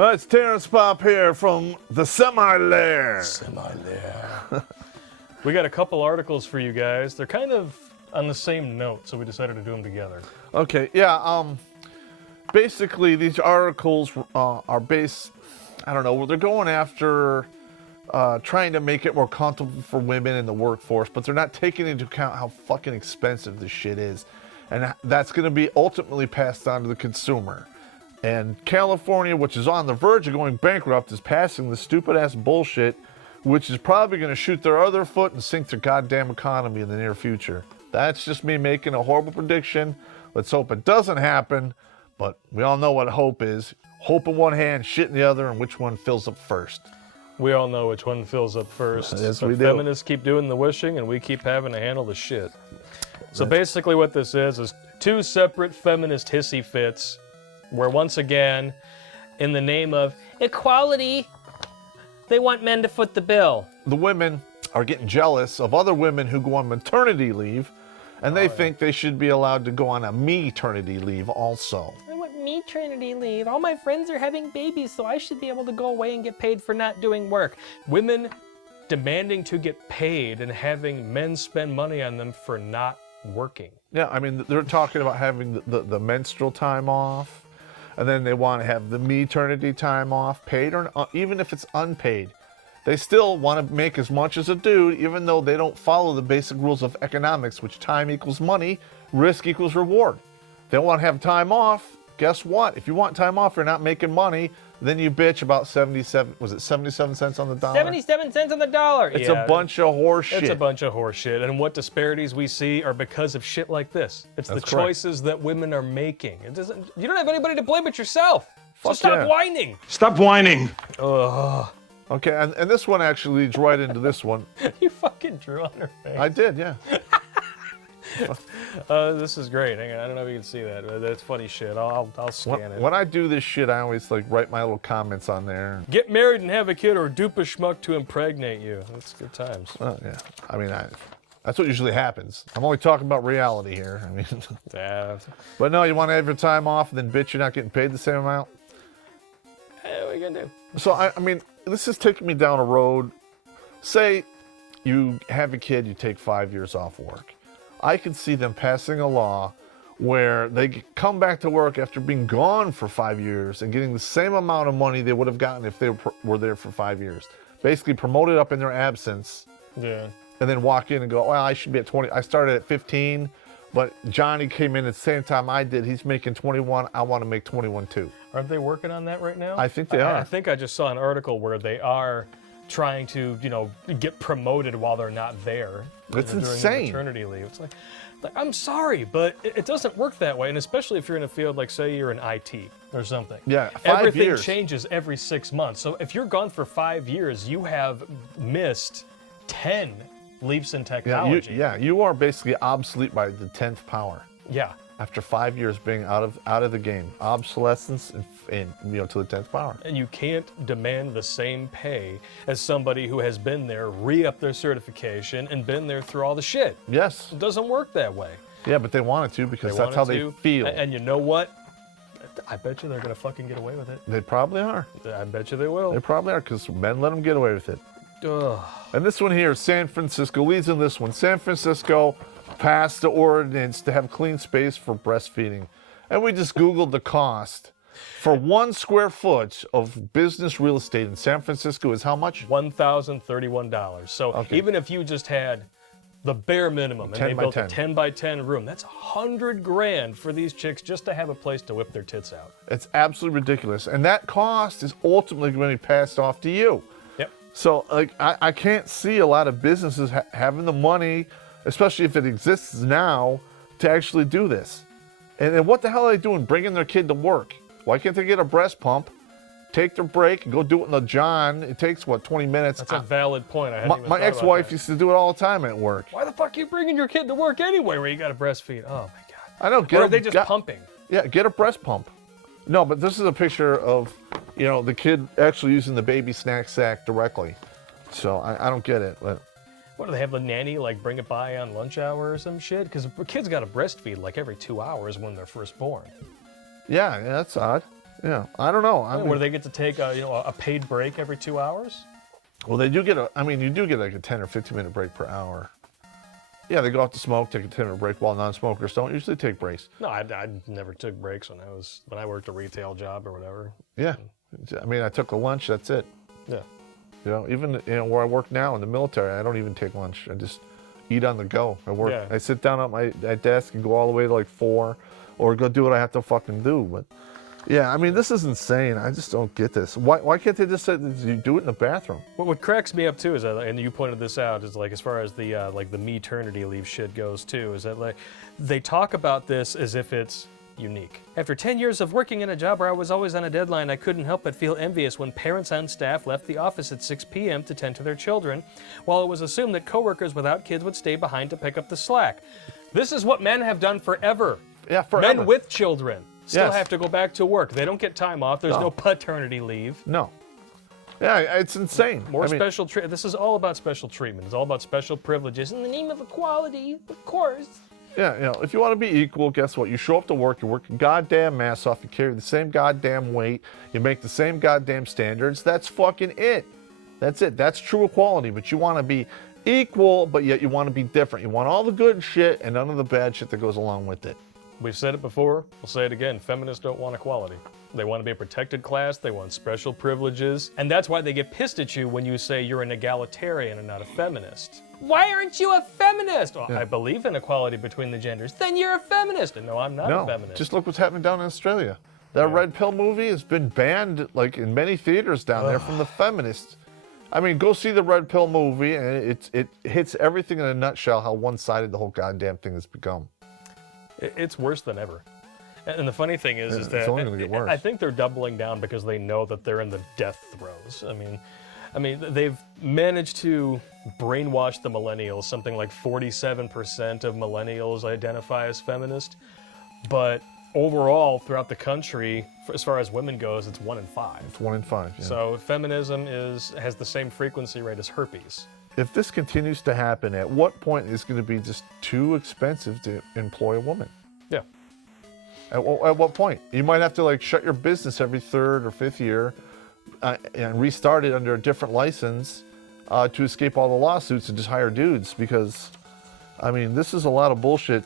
It's Terrence Popp here from the semi-lair. Semi-lair. We got a couple articles for you guys. They're kind of on the same note, so we decided to do them together. Okay, yeah, basically these articles are based, I don't know, they're going after trying to make it more comfortable for women in the workforce, but they're not taking into account how fucking expensive this shit is. And that's going to be ultimately passed on to the consumer. And California, which is on the verge of going bankrupt, is passing this stupid-ass bullshit, which is probably going to shoot their other foot and sink their goddamn economy in the near future. That's just me making a horrible prediction. Let's hope it doesn't happen, but we all know what hope is. Hope in one hand, shit in the other, and which one fills up first. We all know which one fills up first. Yes, so we do. Feminists keep doing the wishing, and we keep having to handle the shit. So basically what this is two separate feminist hissy fits, where once again, in the name of equality, they want men to foot the bill. The women are getting jealous of other women who go on maternity leave, and they think they should be allowed to go on a me-ternity leave also. I want me-ternity leave. All my friends are having babies, so I should be able to go away and get paid for not doing work. Women demanding to get paid and having men spend money on them for not working. Yeah, I mean, they're talking about having the menstrual time off, and then they want to have the me-ternity time off, paid or even if it's unpaid. They still want to make as much as a dude, even though they don't follow the basic rules of economics, which time equals money, risk equals reward. They want to have time off. Guess what? If you want time off, you're not making money, then you bitch about 77 cents on the dollar? 77 cents on the dollar. It's a bunch of horse shit. It's a bunch of horse shit. And what disparities we see are because of shit like this. It's the choices that women are making. It doesn't. You don't have anybody to blame but yourself. So stop whining. Stop whining. Ugh. Okay, and this one actually leads right into this one. You fucking drew on her face. I did, yeah. This is great. Hang on, I don't know if you can see that. That's funny shit. I'll scan it. When I do this shit, I always like write my little comments on there. Get married and have a kid, or dupe a schmuck to impregnate you. That's good times. Oh yeah. I mean, that's what usually happens. I'm only talking about reality here. I mean, Yeah. but no, you want to have your time off and then bitch you're not getting paid the same amount. What are you gonna do? So I mean, this is taking me down a road. Say you have a kid, you take 5 years off work. I could see them passing a law where they come back to work after being gone for 5 years and getting the same amount of money they would have gotten if they were there for 5 years. Basically promoted up in their absence. Yeah. And then walk in and go, well, I should be at 20. I started at 15, but Johnny came in at the same time I did. He's making 21. I want to make 21 too. Aren't they working on that right now? I think they are. I think I just saw an article where they are trying to, get promoted while they're not there. That's during insane. Maternity leave. It's like, I'm sorry, but it doesn't work that way. And especially if you're in a field like, say, you're in IT or something. Yeah, 5 Everything years. changes every 6 months. So if you're gone for 5 years, you have missed 10 leaps in technology. You are basically obsolete by the 10th power. Yeah. After 5 years being out of the game, obsolescence and to the 10th power. And you can't demand the same pay as somebody who has been there, re-up their certification, and been there through all the shit. Yes. It doesn't work that way. Yeah, but they wanted to because that's how they feel. And you know what? I bet you they're gonna fucking get away with it. They probably are. I bet you they will. They probably are because men let them get away with it. Ugh. And this one here, San Francisco leads in this one. San Francisco passed the ordinance to have clean space for breastfeeding. And we just Googled the cost. For 1 square foot of business real estate in San Francisco is how much? $1,031. So even if you just had the bare minimum and they built a 10 by 10 room, that's $100,000 for these chicks just to have a place to whip their tits out. It's absolutely ridiculous. And that cost is ultimately going to be passed off to you. Yep. So I can't see a lot of businesses having the money, especially if it exists now, to actually do this. And then what the hell are they doing bringing their kid to work? Why can't they get a breast pump, take their break, and go do it in the John? It takes, 20 minutes? That's a valid point. My ex-wife used to do it all the time at work. Why the fuck are you bringing your kid to work anyway where you got to breastfeed? Oh, my God. I know. Or are they just pumping? Yeah, get a breast pump. No, but this is a picture of, the kid actually using the baby snack sack directly. So I don't get it. But what, do they have the nanny, bring it by on lunch hour or some shit? Because kids got to breastfeed, every 2 hours when they're first born. Yeah, that's odd. Yeah, I don't know. Where do they get to take a paid break every 2 hours? Well, they do get you do get like a 10 or 15-minute break per hour. Yeah, they go out to smoke, take a 10-minute break, while non-smokers don't usually take breaks. No, I never took breaks when I worked a retail job or whatever. Yeah, I mean, I took a lunch. That's it. Yeah. Even where I work now in the military, I don't even take lunch. I just eat on the go. I work. Yeah. I sit down at my desk and go all the way to like 4, or go do what I have to fucking do. But yeah, I mean, this is insane. I just don't get this. Why can't they just say you do it in the bathroom? What cracks me up too is that, and you pointed this out, is like as far as the the me-ternity leave shit goes too, is that like they talk about this as if it's unique. After 10 years of working in a job where I was always on a deadline, I couldn't help but feel envious when parents on staff left the office at 6 p.m. to tend to their children, while it was assumed that coworkers without kids would stay behind to pick up the slack. This is what men have done forever. Yeah, forever. Men with children still Yes. have to go back to work. They don't get time off. There's no paternity leave. No. Yeah, it's insane. More special treatment. This is all about special treatment. It's all about special privileges in the name of equality, of course. Yeah, if you want to be equal, guess what? You show up to work, you work your goddamn ass off, you carry the same goddamn weight, you make the same goddamn standards. That's fucking it. That's it. That's true equality. But you want to be equal, but yet you want to be different. You want all the good shit and none of the bad shit that goes along with it. We've said it before. We'll say it again. Feminists don't want equality. They want to be a protected class. They want special privileges. And that's why they get pissed at you when you say you're an egalitarian and not a feminist. Why aren't you a feminist? Well, I believe in equality between the genders. Then you're a feminist. And no, I'm not a feminist. Just look what's happening down in Australia. That Red Pill movie has been banned like in many theaters down there from the feminists. I mean, go see the Red Pill movie, and it hits everything in a nutshell how one-sided the whole goddamn thing has become. It's worse than ever. And the funny thing is It's that only gonna get worse. I think they're doubling down because they know that they're in the death throes. I mean, they've managed to brainwash the millennials. Something like 47% of millennials identify as feminist, but overall throughout the country, as far as women goes, it's 1 in 5. It's 1 in 5. Yeah. So feminism has the same frequency rate as herpes. If this continues to happen, at what point is it going to be just too expensive to employ a woman? Yeah. At what point? You might have to like shut your business every 3rd or 5th year and restart it under a different license to escape all the lawsuits and just hire dudes, because, I mean, this is a lot of bullshit.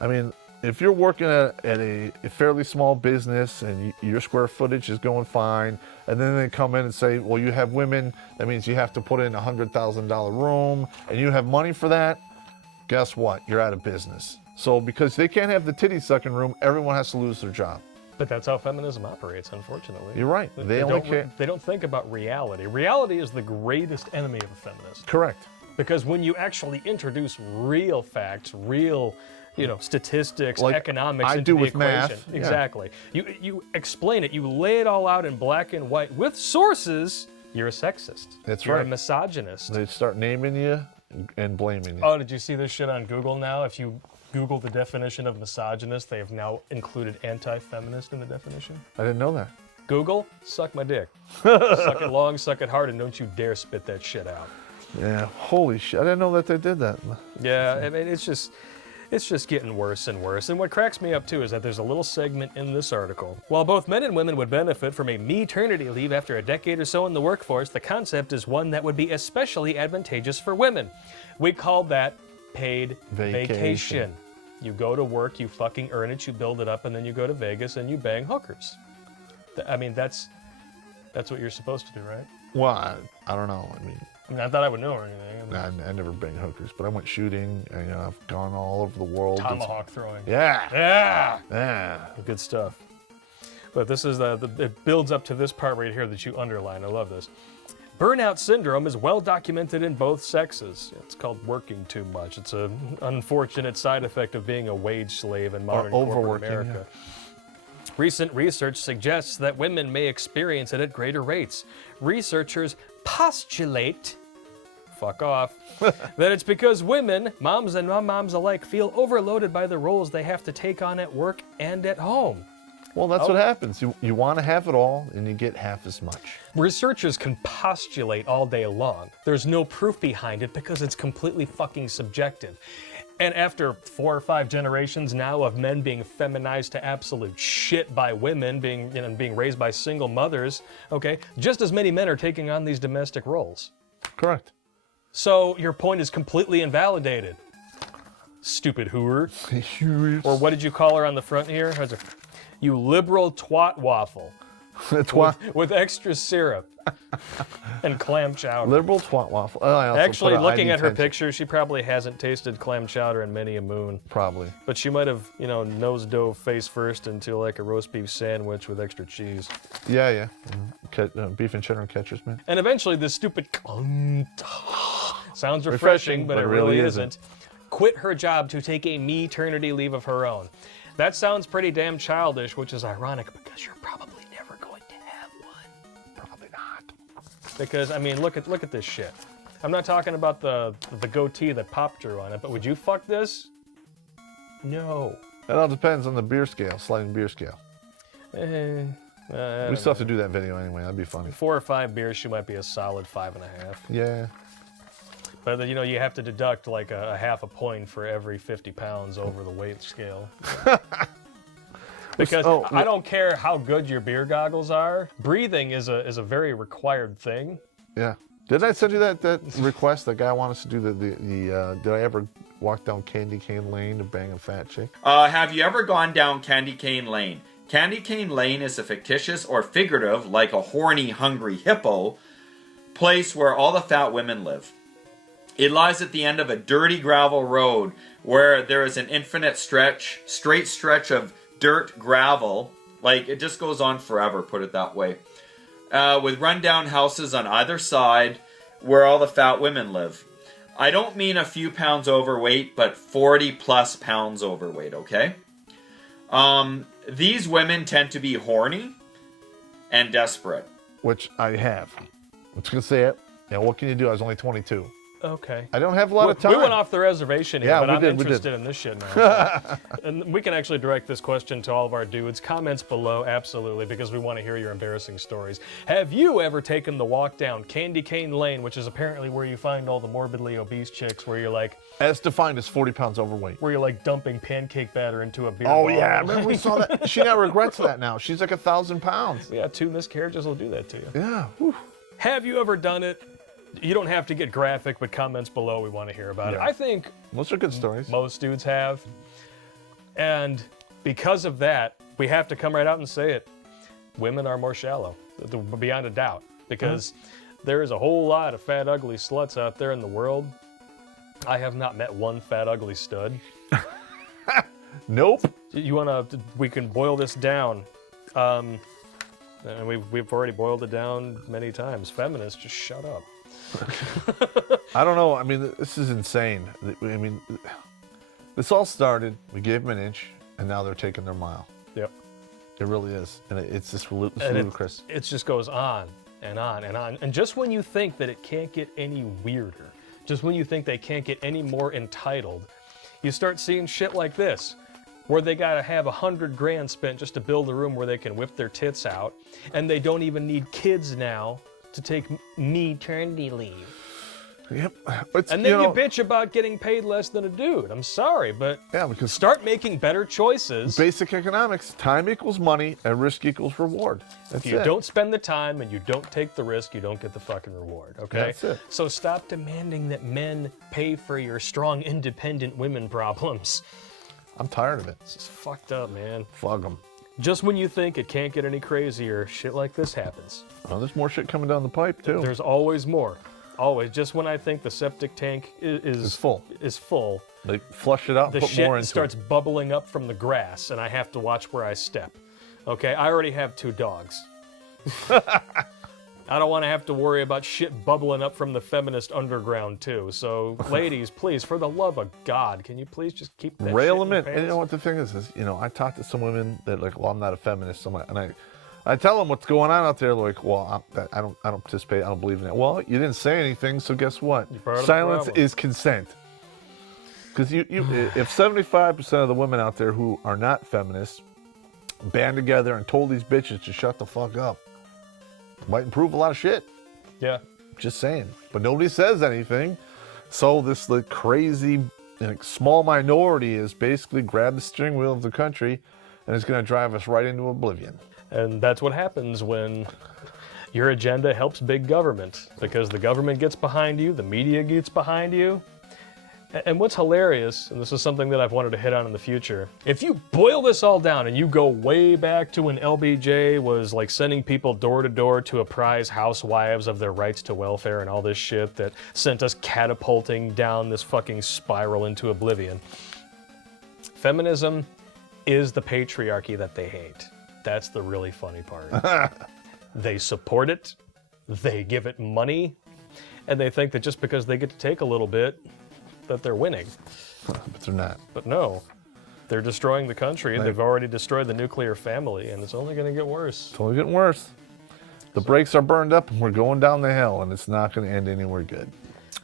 I mean, if you're working at a fairly small business and your square footage is going fine, and then they come in and say, well, you have women, that means you have to put in a $100,000 room, and you have money for that, guess what? You're out of business. So because they can't have the titty sucking room, everyone has to lose their job. But that's how feminism operates, unfortunately. You're right. They don't think about reality. Reality is the greatest enemy of a feminist. Correct. Because when you actually introduce real facts, real, statistics, Like economics I into do the with equation. math. Yeah. Exactly. You explain it, you lay it all out in black and white with sources, you're a sexist. That's you're right. a misogynist. They start naming you and blaming you. Oh, did you see this shit on Google now? If you Google the definition of misogynist, they have now included anti-feminist in the definition. I didn't know that. Google, suck my dick. Suck it long, suck it hard, and don't you dare spit that shit out. Yeah, holy shit. I didn't know that they did that. Yeah, I mean, it's just getting worse and worse. And what cracks me up, too, is that there's a little segment in this article. While both men and women would benefit from a me-ternity leave after a decade or so in the workforce, the concept is one that would be especially advantageous for women. We call that paid vacation. You go to work, you fucking earn it, you build it up, and then you go to Vegas and you bang hookers. I mean, that's what you're supposed to do, right? Well, I don't know. I mean, I thought I would know or anything. I never banged hookers, but I went shooting, and I've gone all over the world. Tomahawk throwing. Yeah. Good stuff. But this is it builds up to this part right here that you underline. I love this. Burnout syndrome is well documented in both sexes. It's called working too much. It's an unfortunate side effect of being a wage slave in modern corporate America. Yeah. Recent research suggests that women may experience it at greater rates. Researchers postulate, fuck off, that it's because women, moms and non-moms alike, feel overloaded by the roles they have to take on at work and at home. Well, that's what happens. You want to have it all, and you get half as much. Researchers can postulate all day long. There's no proof behind it because it's completely fucking subjective. And after 4 or 5 generations now of men being feminized to absolute shit by women, being raised by single mothers, okay, just as many men are taking on these domestic roles. Correct. So your point is completely invalidated. Stupid hooer. Or what did you call her on the front here? You liberal twat waffle. With extra syrup and clam chowder. Liberal twat waffle. Actually, looking at her picture, she probably hasn't tasted clam chowder in many a moon. Probably. But she might have, nose dove face first into like a roast beef sandwich with extra cheese. Yeah. Beef and cheddar and ketchup, man. And eventually this stupid sounds refreshing, but it really isn't. Quit her job to take a me-ternity leave of her own. That sounds pretty damn childish, which is ironic because you're probably never going to have one. Probably not. Because, I mean, look at this shit. I'm not talking about the goatee that Popp drew on it, but would you fuck this? No. It all depends on the beer scale, sliding beer scale. We still have to do that video anyway. That'd be funny. 4 or 5 beers, she might be a solid 5.5. Yeah. But you have to deduct like a half a point for every 50 pounds over the weight scale. Because I don't care how good your beer goggles are. Breathing is a very required thing. Yeah. Did I send you that request? The guy wanted us to do the did I ever walk down Candy Cane Lane to bang a fat chick? Have you ever gone down Candy Cane Lane? Candy Cane Lane is a fictitious or figurative, like a horny, hungry hippo, place where all the fat women live. It lies at the end of a dirty gravel road where there is an infinite straight stretch of dirt gravel. Like, it just goes on forever, put it that way. With rundown houses on either side where all the fat women live. I don't mean a few pounds overweight, but 40 plus pounds overweight, okay? These women tend to be horny and desperate. Which I have. I'm just going to say it. Yeah, what can you do? I was only 22. Okay. I don't have a lot of time. We went off the reservation here, but I'm interested in this shit now. And we can actually direct this question to all of our dudes. Comments below, absolutely, because we want to hear your embarrassing stories. Have you ever taken the walk down Candy Cane Lane, which is apparently where you find all the morbidly obese chicks, where you're like... As defined as 40 pounds overweight. Where you're like dumping pancake batter into a beer bottle. bottle. Yeah, remember we saw that? She now regrets that now. She's like 1,000 pounds. Yeah, 2 miscarriages will do that to you. Yeah. Whew. Have you ever done it? You don't have to get graphic, but comments below, we want to hear about it. I think most are good stories. Most dudes have. And because of that, we have to come right out and say it. Women are more shallow, beyond a doubt. Because there is a whole lot of fat, ugly sluts out there in the world. I have not met one fat, ugly stud. Nope. We can boil this down. And we've already boiled it down many times. Feminists, just shut up. I don't know. I mean, this is insane. I mean, this all started, we gave them an inch, and now they're taking their mile. Yep. It really is. And it's just ludicrous. It just goes on and on and on. And just when you think that it can't get any weirder, just when you think they can't get any more entitled, you start seeing shit like this, where they gotta have $100 grand spent just to build a room where they can whip their tits out, and they don't even need kids now to take me-ternity leave. Yep. And then you bitch about getting paid less than a dude. I'm sorry, but because start making better choices. Basic economics, time equals money and risk equals reward. If you don't spend the time and you don't take the risk, you don't get the fucking reward, okay? That's it. So stop demanding that men pay for your strong, independent women problems. I'm tired of it. This is fucked up, man. Fuck them. Just when you think it can't get any crazier, shit like this happens. Oh, there's more shit coming down the pipe, too. There's always more. Always. Just when I think the septic tank is full, they flush it out and put more into it. The shit starts bubbling up from the grass, and I have to watch where I step. Okay? I already have 2 dogs. I don't want to have to worry about shit bubbling up from the feminist underground, too. So, ladies, please, for the love of God, can you please just keep that rail shit them in. And you know what the thing is, I talk to some women that like, well, I'm not a feminist. And I tell them what's going on out there. Like, well, I don't participate. I don't believe in it. Well, you didn't say anything, so guess what? Silence is consent. Because if 75% of the women out there who are not feminists band together and told these bitches to shut the fuck up, might improve a lot of shit. Yeah. Just saying. But nobody says anything. So this crazy small minority has basically grabbed the steering wheel of the country and is going to drive us right into oblivion. And that's what happens when your agenda helps big government, because the government gets behind you, the media gets behind you. And what's hilarious, and this is something that I've wanted to hit on in the future, if you boil this all down and you go way back to when LBJ was like sending people door to door to apprise housewives of their rights to welfare and all this shit that sent us catapulting down this fucking spiral into oblivion, feminism is the patriarchy that they hate. That's the really funny part. They support it, they give it money, and they think that just because they get to take a little bit, that they're winning. But they're not. But no, they're destroying the country. They've already destroyed the nuclear family, and it's only going to get worse. It's only getting worse. The brakes are burned up, and we're going down the hill, and it's not going to end anywhere good.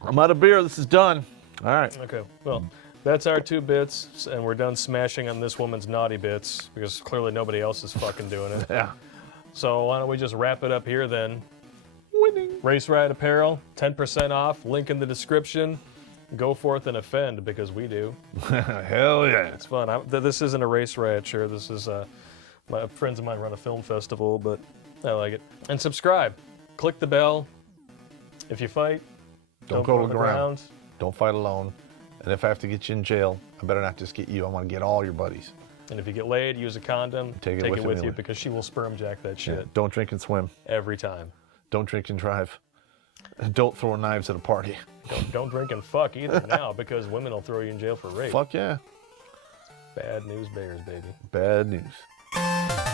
I'm out of beer. This is done. All right. Okay, well, that's our 2 bits, and we're done smashing on this woman's naughty bits, because clearly nobody else is fucking doing it. Yeah. So why don't we just wrap it up here then? Winning. Race Riot Apparel, 10% off, link in the description. Go forth and offend, because we do. Hell yeah. It's fun. This isn't a Race Riot shirt. This is, my friends of mine run a film festival, but I like it. And subscribe. Click the bell. If you fight, Don't go to the ground. Don't fight alone. And if I have to get you in jail, I better not just get you. I want to get all your buddies. And if you get laid, use a condom. Take it with you, you. because she will sperm jack that shit. Yeah. Don't drink and swim. Every time. Don't drink and drive. And don't throw knives at a party. Don't drink and fuck either now, because women will throw you in jail for rape. Fuck yeah. Bad news bears, baby. Bad news.